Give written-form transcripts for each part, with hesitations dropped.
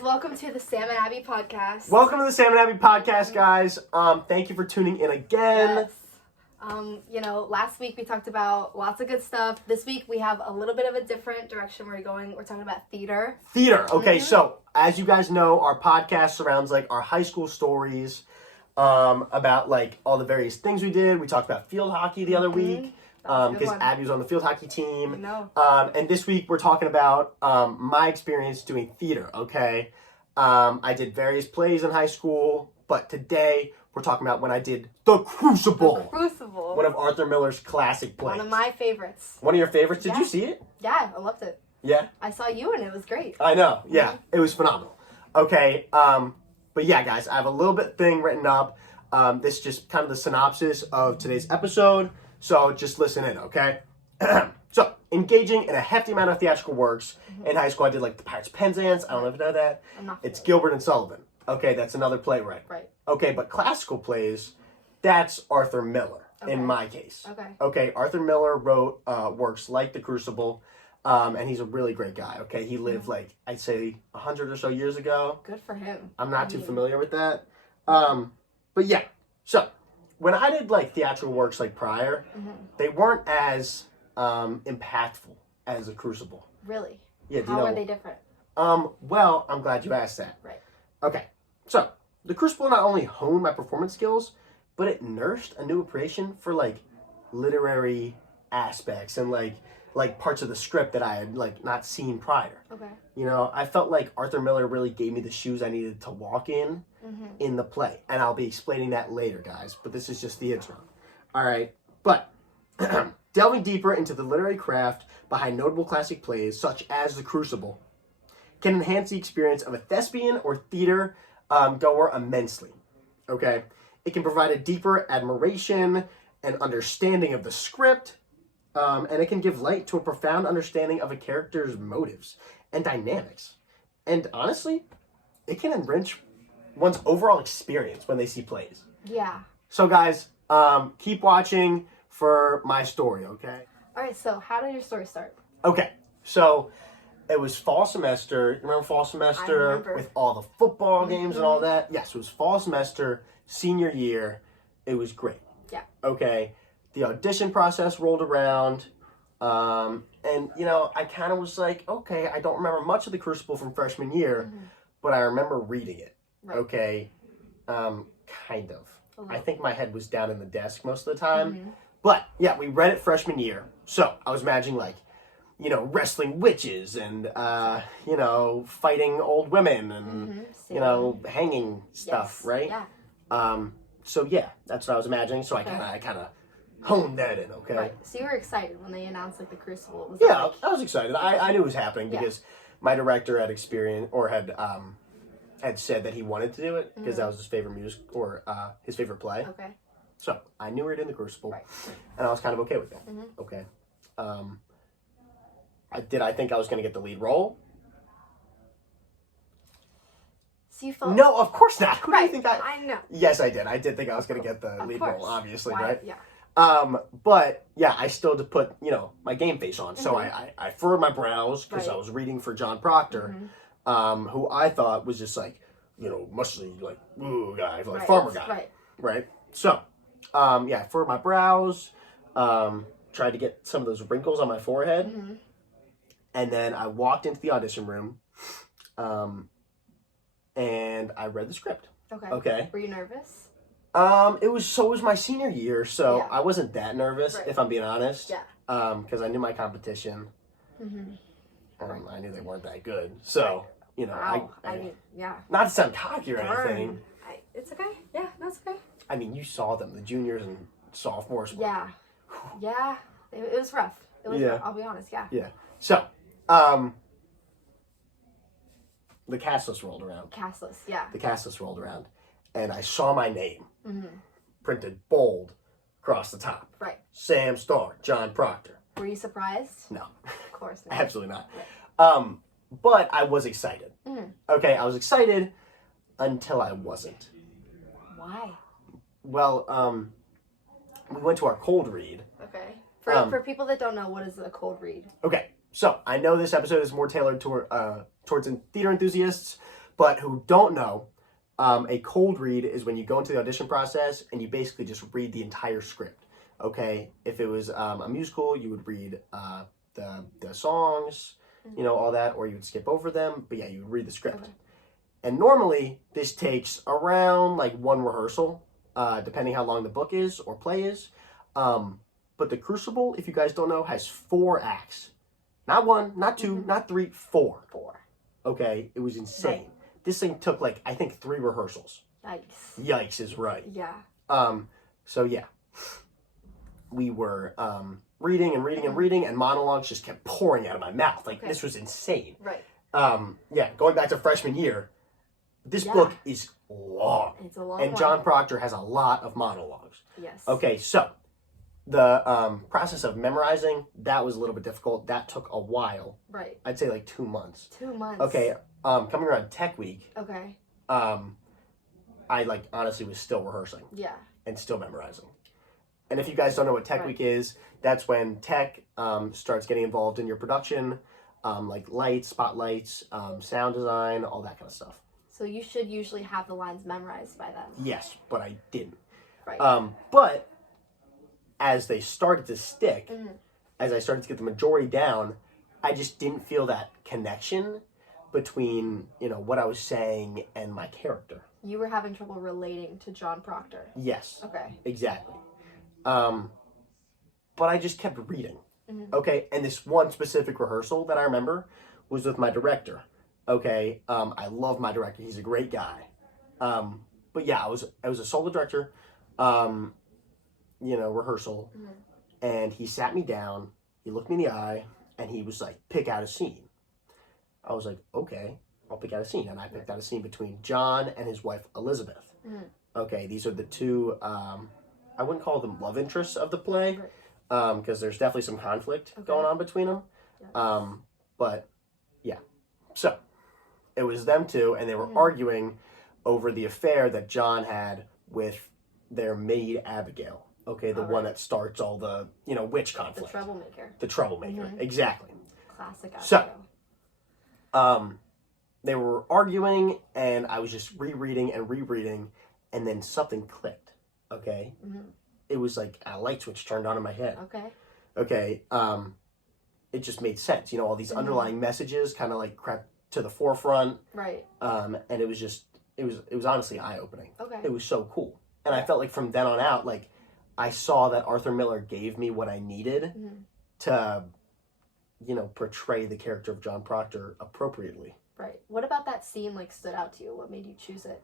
guys, welcome to the Sam and Abby podcast. Welcome to the Sam and Abby podcast, guys. Thank you for tuning in again. Yes. Last week we talked about lots of good stuff. This week we have a little bit of a different direction we're going. We're talking about theater. Okay, so as you guys know, our podcast surrounds like our high school stories, about like all the various things we did. We talked about field hockey the other week. Because Abby was on the field hockey team. I know. And this week we're talking about my experience doing theater, okay? I did various plays in high school, but today we're talking about when I did The Crucible. The Crucible. One of Arthur Miller's classic plays. One of my favorites. One of your favorites? Did you see it? Yeah, I loved it. Yeah? I saw you and it was great. I know, yeah. It was phenomenal. Okay, but yeah, guys, I have a little bit thing written up. This is just kind of the synopsis of today's episode. So just listen in, okay? So, engaging in a hefty amount of theatrical works. In high school, I did like The Pirates of Penzance. I don't know if you know that. I'm not It's Gilbert and Sullivan. Okay, that's another playwright. Right. Okay, but classical plays, that's Arthur Miller in my case. Okay. Okay, Arthur Miller wrote works like The Crucible, and he's a really great guy. Okay, he lived like, I'd say 100 or so years ago. Good for him. I'm not too familiar with that. But yeah, so when I did like theatrical works like prior, they weren't as impactful as The Crucible. Really? Yeah. How are they different? Well, I'm glad you asked that. Right. Okay, so The Crucible not only honed my performance skills, but it nursed a new appreciation for like literary aspects and like parts of the script that I had like not seen prior. Okay. You know, I felt like Arthur Miller really gave me the shoes I needed to walk in the play. And I'll be explaining that later, guys. But this is just the intro. All right. But delving deeper into the literary craft behind notable classic plays, such as The Crucible, can enhance the experience of a thespian or theater goer immensely. Okay? It can provide a deeper admiration and understanding of the script, and it can give light to a profound understanding of a character's motives and dynamics. And honestly, it can enrich one's overall experience when they see plays. Yeah. So guys, keep watching for my story, okay? All right, so how did your story start? Okay, so it was fall semester. You remember fall semester? I remember. With all the football games and all that? Yes, it was fall semester, senior year. It was great. Yeah. Okay, the audition process rolled around, and I kind of was like, okay, I don't remember much of The Crucible from freshman year, but I remember reading it. Right. Okay, kind of. Uh-huh. I think my head was down in the desk most of the time, but yeah, we read it freshman year. So I was imagining like, wrestling witches and fighting old women and hanging stuff, Yes. right? Yeah. So yeah, that's what I was imagining. So I kind of honed that in, okay? Right. So you were excited when they announced like The Crucible. Was Yeah, like, I was excited. I knew it was happening because my director had experienced or had said that he wanted to do it because that was his favorite music or his favorite play. Okay. So I knew we were in The Crucible, Right. and I was kind of okay with that. Okay. I think I was going to get the lead role? So you felt No, of course not. Who do you right. think I know. Yes, I did. I did think I was going to get the Of lead course. role, obviously, Why? right? Yeah. But yeah, I still had to put, my game face on. So I furrowed my brows because I Right. was reading for John Proctor, who I thought was just like, muscly, like, ooh, guy, like farmer guy. Right. Right? So, I furrowed my brows, tried to get some of those wrinkles on my forehead. And then I walked into the audition room, and I read the script. Okay. Okay. Were you nervous? It was my senior year, so Yeah. I wasn't that nervous, Right. if I'm being honest. Yeah. Because I knew my competition. I knew they weren't that good. So, Wow. I yeah. not to sound cocky or anything. It's okay. Yeah, that's okay. I mean, you saw them, the juniors and sophomores. Yeah. Yeah. It was rough. It was rough. I'll be honest. Yeah. Yeah. So, the cast list rolled around. The cast list rolled around, and I saw my name printed bold across the top. Right. Sam Starr, John Proctor. Were you surprised? No, Of course not. absolutely not. Right. But I was excited. Okay, I was excited until I wasn't. Why? Well, we went to our cold read. Okay. For people that don't know, what is a cold read? Okay, so I know this episode is more tailored towards theater enthusiasts, but who don't know, a cold read is when you go into the audition process and you basically just read the entire script. Okay, if it was a musical, you would read the songs, you know, all that, or you would skip over them. But yeah, you would read the script. Okay. And normally this takes around like one rehearsal, depending how long the book is or play is. But The Crucible, if you guys don't know, has 4 acts. Not 1, not 2, not 3, 4. 4. Okay, it was insane. Right. This thing took like, I think 3 rehearsals. Yikes. Yikes is right. Yeah. So yeah, we were reading and reading and reading, and monologues just kept pouring out of my mouth. Like, this was insane. Right. Yeah, going back to freshman year, this book is long. It's a long and one. John Proctor has a lot of monologues. Yes. Okay, so the process of memorizing, that was a little bit difficult. That took a while. Right. I'd say like 2 months. 2 months. Okay, coming around Tech Week, Okay. I like honestly was still rehearsing Yeah. and still memorizing. And if you guys don't know what Tech Week is, that's when tech starts getting involved in your production, like lights, spotlights, sound design, all that kind of stuff. So you should usually have the lines memorized by then. Yes, but I didn't. Right. But as they started to stick, as I started to get the majority down, I just didn't feel that connection between, you know, what I was saying and my character. You were having trouble relating to John Proctor. Yes. Okay. Exactly. But I just kept reading. Okay, and this one specific rehearsal that I remember was with my director. Okay, I love my director. He's a great guy. But yeah, I was a solo director, you know, rehearsal, and he sat me down, he looked me in the eye, and he was like, pick out a scene. I was like, okay, I'll pick out a scene. And I picked out a scene between John and his wife, Elizabeth. Okay, these are the two, I wouldn't call them love interests of the play, because there's definitely some conflict going on between them. But yeah, so it was them two, and they were arguing over the affair that John had with their maid Abigail. Okay, the one that starts all the, you know, witch conflict. The troublemaker. The troublemaker, exactly. Classic Abigail. So, they were arguing, and I was just rereading and rereading, and then something clicked. Okay, it was like a light switch turned on in my head. Okay, it just made sense. You know, all these underlying messages kind of like crept to the forefront. Right. And it was just, it was honestly eye-opening. Okay. It was so cool. And I felt like from then on out, like, I saw that Arthur Miller gave me what I needed to, you know, portray the character of John Proctor appropriately. Right. What about that scene, like, stood out to you? What made you choose it?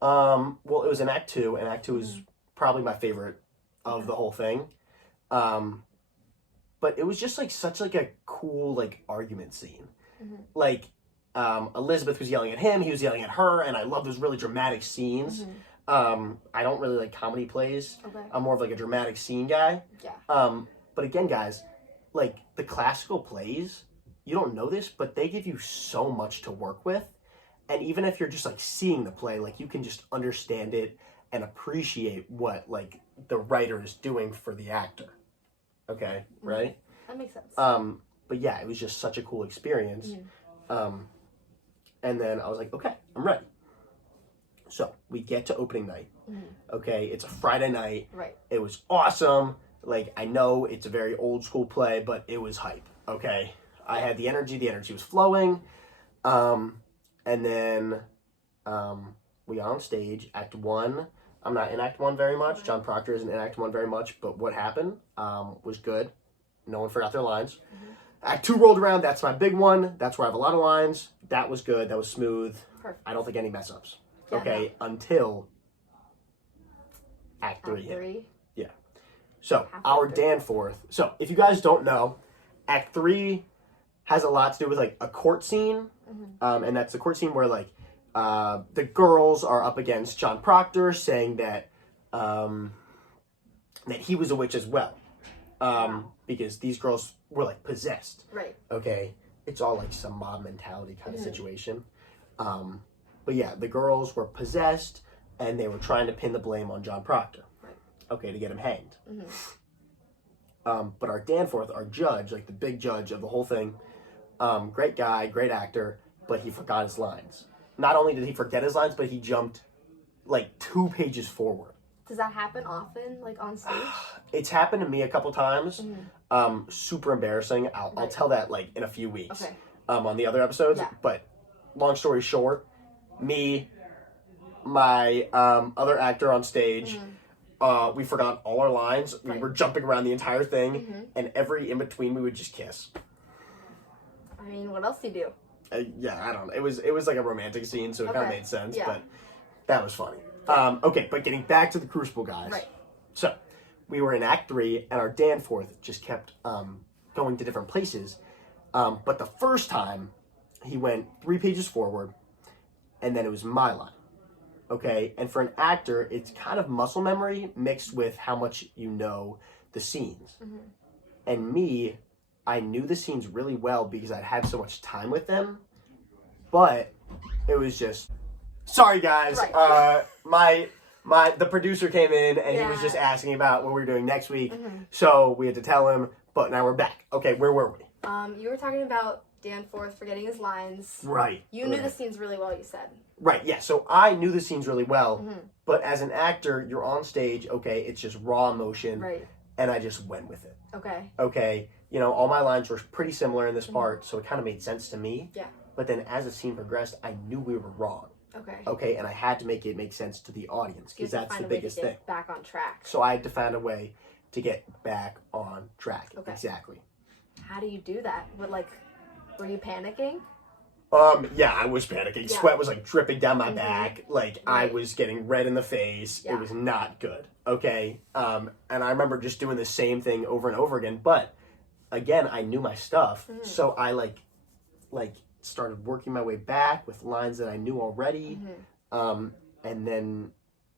Well, it was in Act 2, and Act 2 is probably my favorite of the whole thing. But it was just, like, such, like, a cool, like, argument scene. Like, Elizabeth was yelling at him, he was yelling at her, and I love those really dramatic scenes. I don't really like comedy plays. I'm more of, like, a dramatic scene guy. Yeah. But again, guys, like, the classical plays, you don't know this, but they give you so much to work with. And even if you're just, like, seeing the play, like, you can just understand it and appreciate what, like, the writer is doing for the actor. Okay, right? That makes sense. But yeah, it was just such a cool experience. And then I was like, okay, I'm ready. So we get to opening night. Okay, it's a Friday night. Right. It was awesome. Like, I know it's a very old school play, but it was hype. Okay, I had the energy was flowing. And then we got on stage, Act 1. I'm not in Act 1 very much. John Proctor isn't in Act 1 very much, but what happened was good. No one forgot their lines. Act 2 rolled around. That's my big one. That's where I have a lot of lines. That was good. That was smooth. Perfect. I don't think any mess ups. Yeah, okay, until Act 3. Act 3. Yeah. So, our Danforth. So, if you guys don't know, Act 3 has a lot to do with, like, a court scene. And that's the court scene where, like, the girls are up against John Proctor saying that that he was a witch as well. Because these girls were, like, possessed. Right. Okay? It's all, like, some mob mentality kind of situation. But yeah, the girls were possessed, and they were trying to pin the blame on John Proctor. Right. Okay, to get him hanged. But our Danforth, our judge, like the big judge of the whole thing, great guy, great actor, but he forgot his lines. not only did he forget his lines, but he jumped like 2 pages forward. Does that happen often, like on stage? It's happened to me a couple times. Super embarrassing. I'll tell that like in a few weeks. Okay. On the other episodes. Yeah. But long story short, me, my other actor on stage, we forgot all our lines. We Right. were jumping around the entire thing, and every in between we would just kiss. I mean, what else do you do? Yeah, I don't know. It was like a romantic scene, so it kind of Okay. made sense. Yeah. But that was funny. Okay, but getting back to the Crucible guys. Right. So we were in Act 3, and our Danforth just kept going to different places. But the first time, he went 3 pages forward, and then it was my line. Okay, and for an actor, it's kind of muscle memory mixed with how much you know the scenes. And me, I knew the scenes really well because I'd had so much time with them, but it was just, sorry guys, Right. the producer came in and he was Yeah. just asking about what we were doing next week, so we had to tell him, but now we're back. Okay, where were we? You were talking about Danforth forgetting his lines. Right. You knew the scenes really well, you said. Right, yeah, so I knew the scenes really well, but as an actor, you're on stage, okay, it's just raw emotion, Right. and I just went with it. Okay. Okay, you know, all my lines were pretty similar in this part, so it kind of made sense to me. Yeah. But then as the scene progressed, I knew we were wrong. Okay. Okay, and I had to make it make sense to the audience You because have to that's find the a way to biggest get thing. back on track. So I had to find a way to get back on track. Okay. Exactly. How do you do that? Were you panicking? Yeah, I was panicking. Yeah. Sweat was like dripping down my back. Like I Right. was getting red in the face. Yeah. It was not good. Okay. And I remember just doing the same thing over and over again. But again, I knew my stuff. So I like started working my way back with lines that I knew already. And then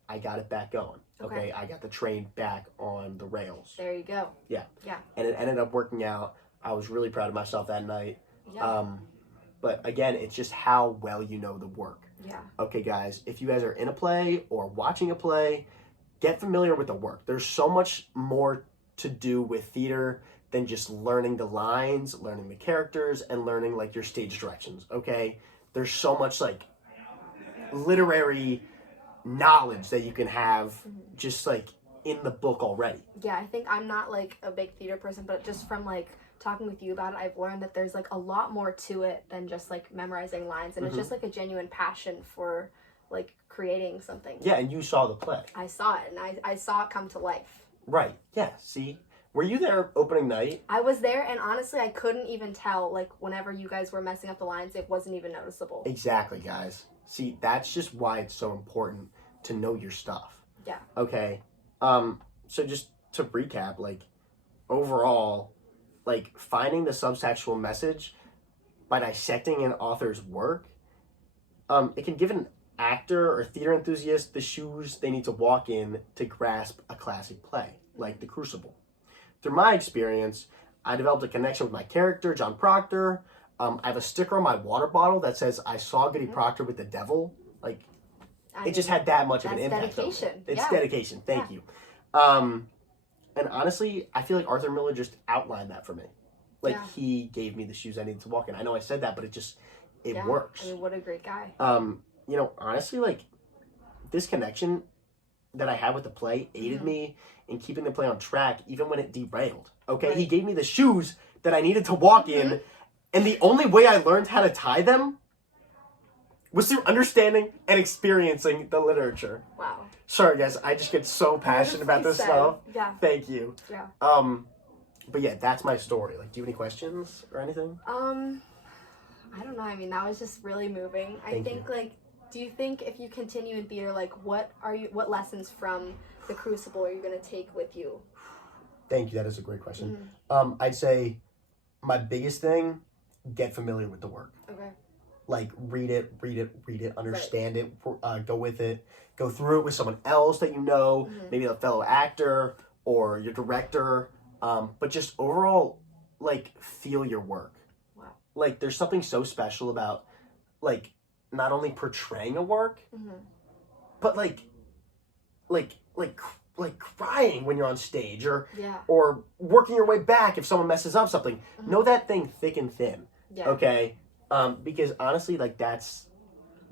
I got it back going. Okay. I got the train back on the rails. There you go. Yeah. Yeah. And it ended up working out. I was really proud of myself that night. Yeah. But again, it's just how well you know the work. Yeah. Okay, guys, if you guys are in a play or watching a play, get familiar with the work. There's so much more to do with theater than just learning the lines, learning the characters, and learning like your stage directions. Okay, there's so much like literary knowledge that you can have just like in the book already. Yeah, I think I'm not like a big theater person, but just from like talking with you about it, I've learned that there's like a lot more to it than just like memorizing lines, and it's just like a genuine passion for like creating something. Yeah, and you saw the play. I saw it, and I saw it come to life. Right. Yeah. See, were you there opening night? I was there, and honestly, I couldn't even tell. Like whenever you guys were messing up the lines, it wasn't even noticeable. Exactly, guys. See, that's just why it's so important to know your stuff. Yeah. Okay. So just to recap, like overall, like finding the subtextual message by dissecting an author's work, it can give an actor or theater enthusiast the shoes they need to walk in to grasp a classic play, like The Crucible. Through my experience, I developed a connection with my character, John Proctor. I have a sticker on my water bottle that says, "I saw Goody Proctor with the devil." Like, it just had that much of an impact. Dedication. It's Yeah. dedication. Thank you. And honestly, I feel like Arthur Miller just outlined that for me. Like, he gave me the shoes I needed to walk in. I know I said that, but it works. I mean, what a great guy. You know, honestly, like, this connection that I had with the play aided me in keeping the play on track, even when it derailed. Okay, he gave me the shoes that I needed to walk in, and the only way I learned how to tie them was through understanding and experiencing the literature. Wow. Sorry, guys, I just get so passionate about this stuff. Yeah. Thank you. Yeah. But yeah, that's my story. Like, do you have any questions or anything? I don't know. I mean, that was just really moving. I think, like, do you think if you continue in theater, like, what lessons from The Crucible are you going to take with you? Thank you. That is a great question. I'd say my biggest thing, get familiar with the work. Okay. Like, read it, understand it, go with it, go through it with someone else that you know, maybe a fellow actor or your director, but just overall, like, feel your work. Wow. Like, there's something so special about, like, not only portraying a work, but like crying when you're on stage, or working your way back if someone messes up something. Know that thing thick and thin. Yeah. Okay. Because honestly, like, that's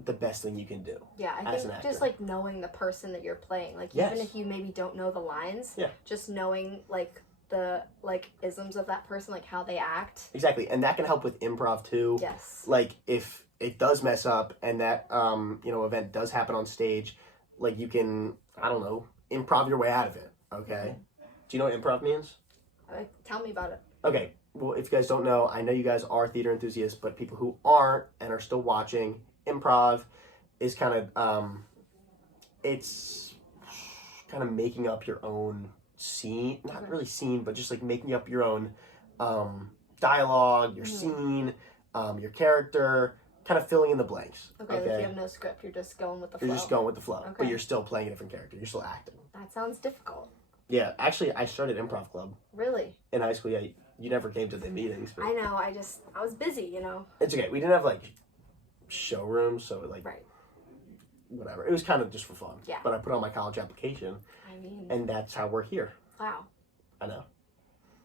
the best thing you can do. Yeah, I as think an just actor. like knowing the person that you're playing, like Yes. even if you maybe don't know the lines, Yeah. just knowing like the like isms of that person, like how they act. Exactly, and that can help with improv too. Yes. Like if it does mess up and that event does happen on stage, like you can, I don't know, improv your way out of it. Okay. Do you know what improv means? Tell me about it. Okay. Well, if you guys don't know, I know you guys are theater enthusiasts, but people who aren't and are still watching, improv is kind of it's kind of making up your own scene, not really scene, but just like making up your own dialogue, your scene, your character, kind of filling in the blanks. Okay, like you have no script, you're just going with the flow. You're just going with the flow, but Okay. you're still playing a different character. You're still acting. That sounds difficult. Yeah, actually, I started improv club Really? in high school. Yeah, you never came to the meetings, but I know, I was busy, you know. it's okay. We didn't have like showrooms, so like Right. whatever. It was kind of just for fun. Yeah. But I put on my college application, I mean, and that's how we're here. wow. I know.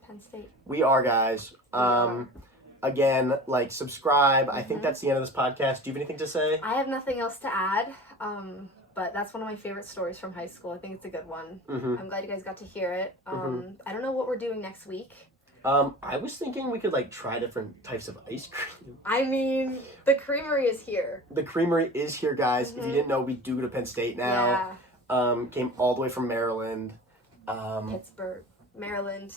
Penn State. We are, guys. are. Again, like, subscribe. I think that's the end of this podcast. Do you have anything to say? I have nothing else to add. But that's one of my favorite stories from high school. I think it's a good one. Mm-hmm. I'm glad you guys got to hear it. I don't know what we're doing next week. I was thinking we could like try different types of ice cream. I mean, the creamery is here. The creamery is here, guys. If you didn't know, we do go to Penn State now. Yeah. Came all the way from Maryland. Pittsburgh, Maryland.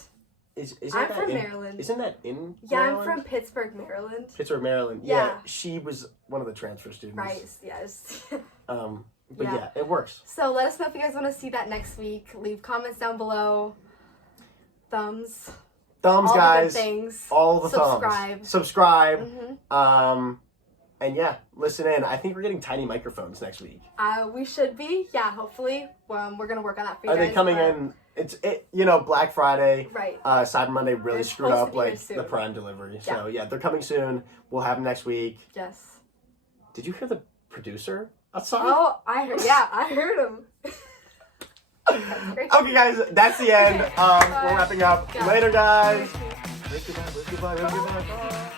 Isn't I'm that from in, Maryland. Isn't that in Yeah, Maryland? I'm from Pittsburgh, Maryland. Pittsburgh, Maryland. Yeah. She was one of the transfer students. Right, yes. But yeah, it works. So let us know if you guys want to see that next week. Leave comments down below. Thumbs. Thumbs, all guys. The good things. All the Subscribe. thumbs. Subscribe. Mm-hmm. And yeah, listen in. I think we're getting tiny microphones next week. We should be. Yeah, hopefully. We're going to work on that for you Are guys. they coming in? Black Friday. Right. Cyber Monday really They're screwed supposed up to be here like soon. the Prime delivery. Yeah. So yeah, they're coming soon. We'll have them next week. Yes. Did you hear the producer outside? Oh, I heard him. That's great. Okay, guys, that's the end. Okay. We're wrapping up. Yeah. Later, guys. Thank you. Goodbye. Goodbye. Goodbye.